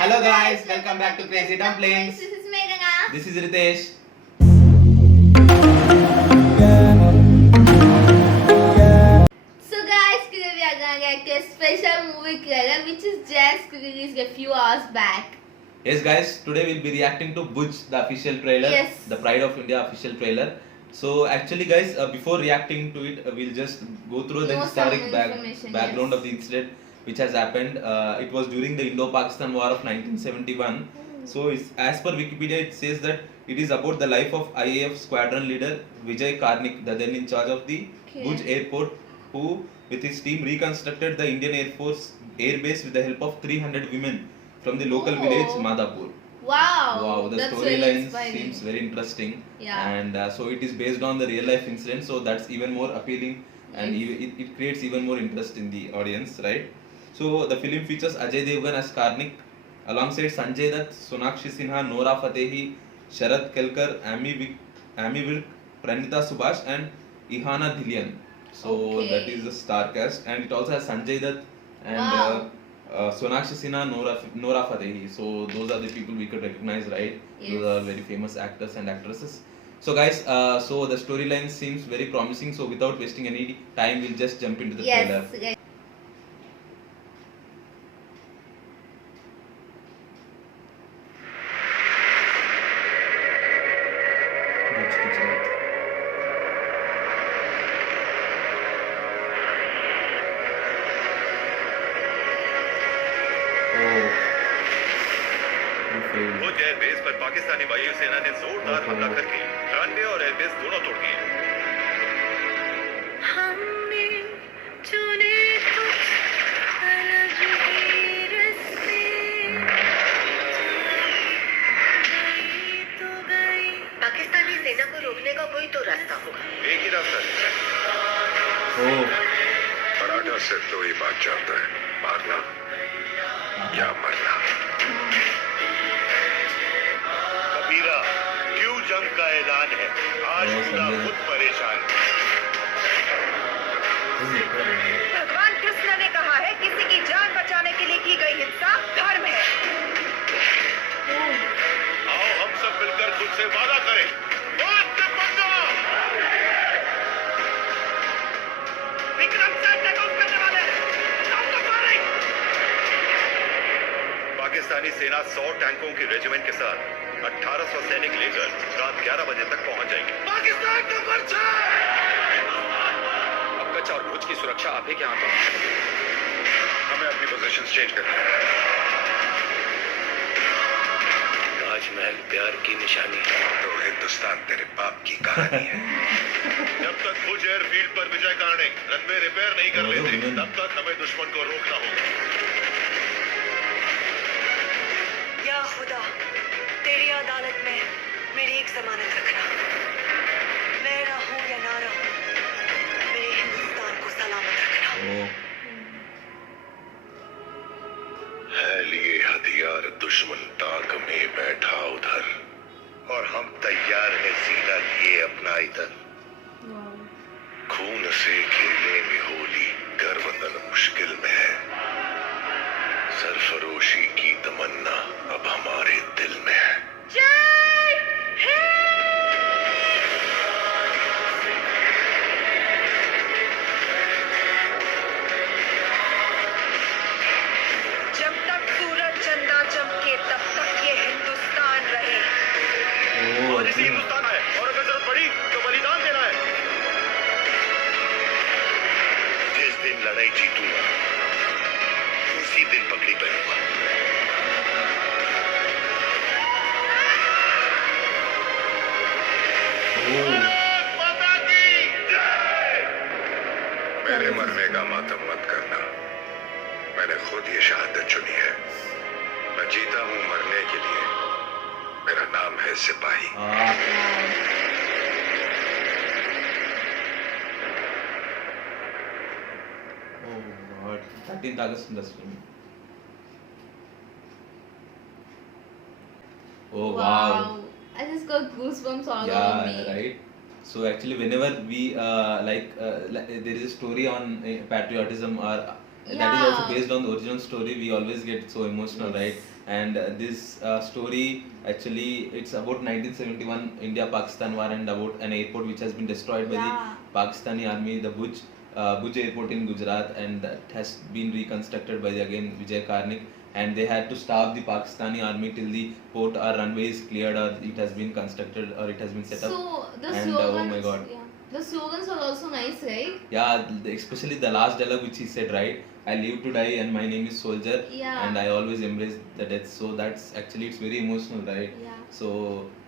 Hello guys, welcome back to Crazy Dumplings. This is Meghana. This is Ritesh. So guys, today we are gonna get to a special movie trailer which is just released a few hours back. Yes guys, today we'll be reacting to Bhuj, the official trailer, Yes. the Pride of India official trailer. So actually guys, before reacting to it, we'll just go through the Know historic some information, background yes. of the incident which has happened. It was during the Indo-Pakistan War of 1971. So it's, as per Wikipedia, it says that it is about the life of IAF squadron leader Vijay Karnik, the then in charge of the Okay. Bhuj airport, who with his team reconstructed the Indian Air Force air base with the help of 300 women from the local Oh. village Madhapur. Wow. The That's really storyline inspiring. seems very interesting. Yeah. And so it is based on the real life incident, so that's even more appealing and Yes. it creates even more interest in the audience, right? So the film features Ajay Devgan as Karnik alongside Sanjay Dutt, Sonakshi Sinha, Nora Fatehi, Sharad Kelkar, Amy Wilk, Pranita Subhash and Ihana Dhillon. So Okay. that is the star cast, and it also has Sanjay Dutt and Wow. Sonakshi Sinha, Nora Fatehi. So those are the people we could recognize, right? Yes. Those are very famous actors and actresses. So guys, so the storyline seems very promising. So without wasting any time, we'll just jump into the trailer. Yes. Right. Bhuj, Gujarat. Oh, you failed. Bhuj airbase पर पाकिस्तानी वायुसेना ने जोरदार हमला करके runway और airbase दोनों तोड़ दिए। हमने चुने कुछ अलग ही रास्ते, गई तो गई। पाकिस्तानी सेना को रोकने का कोई तो रास्ता होगा। एक ही रास्ता है। Oh, मराठा सिर्फ दो ही बात जानता है, मारना या मरना। कबीरा, क्यों जंग का ऐलान है? आज खुदा खुद परेशान है। भगवान कृष्ण ने कहा है किसी की जान बचाने के लिए की गई हिंसा धर्म है। आओ हम सब मिलकर खुद से वादा करें। विक्रम से टेकऑफ करने वाले हैं। Stop the firing! पाकिस्तानी सेना 100 टैंकों की रेजिमेंट के साथ 1800 सैनिक लेकर रात 11 बजे तक पहुंच जाएंगे। पाकिस्तान का पर्चा! अब कच्छ और भुज की सुरक्षा आप ही के हाथों में है। हमें अपनी पोजीशंस चेंज करनी है। ताजमहल प्यार की निशानी है तो हिंदुस्तान तेरे बाप की कहानी है। जब तक भुज एयरफील्ड पर विजय कार्णिक रनवे रिपेयर नहीं कर लेते तब तक हमें दुश्मन को रोकना होगा। या खुदा, तेरी अदालत में मेरी एक जमानत रखना। मैं रहूं या ना रहूं, मेरे हिंदुस्तान को सलामत रखना। oh. है लिए हथियार दुश्मन ताक में बैठा उधर और हम तैयार है सीना लिए अपना इधर। खून से खेलने में होली गर्वतन मुश्किल में है। सरफरोशी की तमन्ना अब हमारे दिल में है। जय हिंद! जब तक सूरज चंदा चमके तब तक ये हिंदुस्तान रहे। Oh, और इसी हिंदुस्तान है और अगर जरूरत पड़ी तो बलिदान देना है। जिस दिन लड़ाई जीतूंगा उसी दिन पगड़ी पहनूंगा। भारत माता की जय! मेरे मरने का मातम मत करना। मैंने खुद ये शहादत चुनी है। मैं जीता हूं मरने के लिए। मेरा नाम है सिपाही। Oh God, 13th August in this film. Oh wow. I just got goosebumps all over Yeah, me. right. So actually, whenever we there is a story on patriotism or That is also Yeah. based on the original story. We always get so emotional, right? And this story actually it's about 1971 India-Pakistan war and about an airport which has been destroyed by the Yeah. Pakistani army, the Bhuj airport in Gujarat, and that has been reconstructed by the again Vijay Karnik, and they had to stop the Pakistani army till the port or runway is cleared or it has been constructed or it has been set up. So the And, slogans, oh my God. yeah, the slogans were also nice, right? Yeah, especially the last dialogue which he said, right? I live to die and my name is soldier, Yeah. and I always embrace the death. So that's actually it's very emotional, right? Yeah. So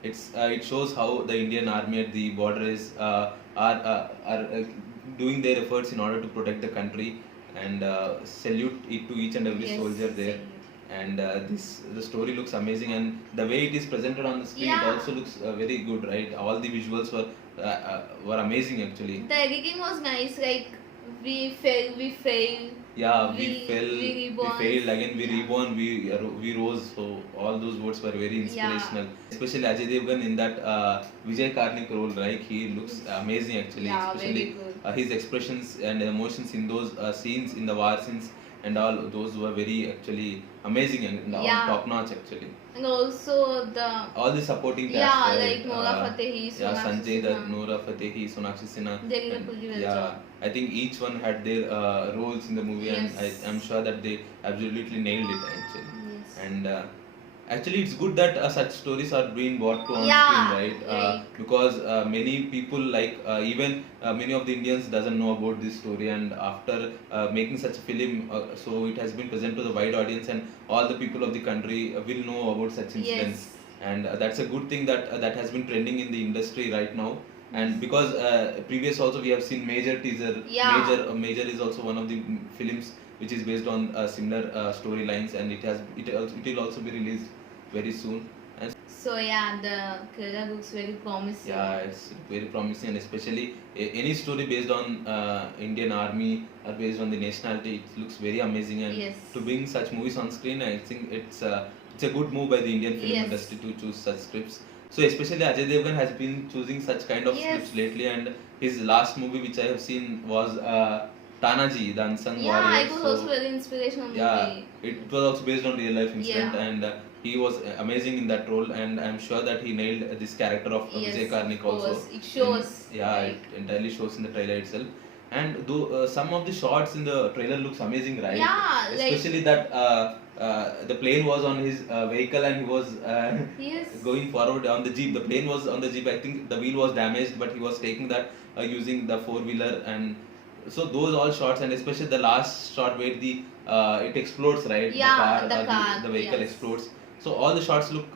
it shows how the Indian army at the border is are doing their efforts in order to protect the country, and salute it to each and every Yes, soldier there. same. And the story looks amazing, and the way it is presented on the screen it Yeah. also looks very good, right? All the visuals were amazing actually. The editing was nice, like we fail. Yeah, we We- fell, we we reborn. failed again, we Yeah. reborn, we rose. So all those words were very inspirational. Especially Ajay Devgan in that Vijay Karnik role, right? He looks amazing actually. Yeah, Especially very good. his expressions and emotions in those scenes, in the war scenes, and all those were very actually amazing and Yeah. top notch actually. And also the All the supporting cast, yeah, right? like Nora Fatehi, Yeah, Sonakshi Sanjay Dutt, Sinha. Noora Fatehi, Sonakshi Sinha. They did a and- pretty well yeah, job. I think each one had their roles in the movie, Yes. and I'm sure that they absolutely nailed it actually. Yes. And actually, it's good that such stories are being brought to on Yeah, screen, right? right. Because many people, like even many of the Indians, doesn't know about this story, and after making such a film, so it has been presented to the wide audience, and all the people of the country will know about such incidents. Yes. And that's a good thing that that has been trending in the industry right now. And because previous also we have seen Major teaser. Yeah. Major is also one of the films which is based on similar storylines, and it will also be released very soon. And So yeah, the trailer looks very promising. yeah, it's very promising, and especially any story based on Indian Army or based on the nationality, it looks very amazing. And Yes. to bring such movies on screen, I think it's a good move by the Indian film Yes. industry to choose such scripts. So especially Ajay Devgan has been choosing such kind of Yes. scripts lately, and his last movie which I have seen was Tanaji, the Unsung Yeah, Warrior. it was So, also very inspirational yeah, movie. it was also based on real life incident, Yeah. and he was amazing in that role, and I'm sure that he nailed this character of Yes, Vijay Karnik of also. course. It shows, And, yeah, right? it entirely shows in the trailer itself. And though some of the shots in the trailer looks amazing, right? Yeah, like- especially that the plane was on his vehicle and he was Yes. going forward on the jeep. The plane was on the jeep. I think the wheel was damaged, but he was taking that using the four-wheeler. And so those all shots, and especially the last shot where the it explodes, right? Yeah, the the car, the vehicle yes. explodes. So all the shots look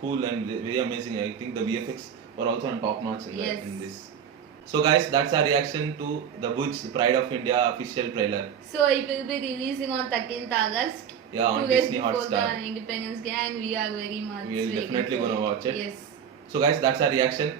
cool and very amazing. I think the VFX were also on top notch Yes. in this. So guys, that's our reaction to the Bhuj Pride of India official trailer. So it will be releasing on 13th August. Yeah, on 2 days Disney before Hotstar. the Independence Day, and we are very much We will waiting definitely for gonna watch it. Yes. So guys, that's our reaction.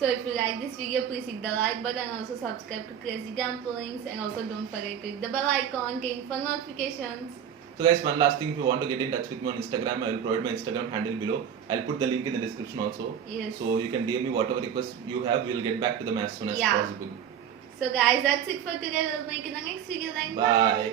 So if you like this video, please hit the like button and also subscribe to Crazy Dumplings, and also don't forget to click the bell icon, getting for notifications. So guys, one last thing, if you want to get in touch with me on Instagram, I will provide my Instagram handle below. I'll put the link in the description also. Yes. So you can DM me whatever requests you have. We'll get back to them as soon as Yeah. possible. So guys, that's it for today. We'll make it in the next video. Like, Bye.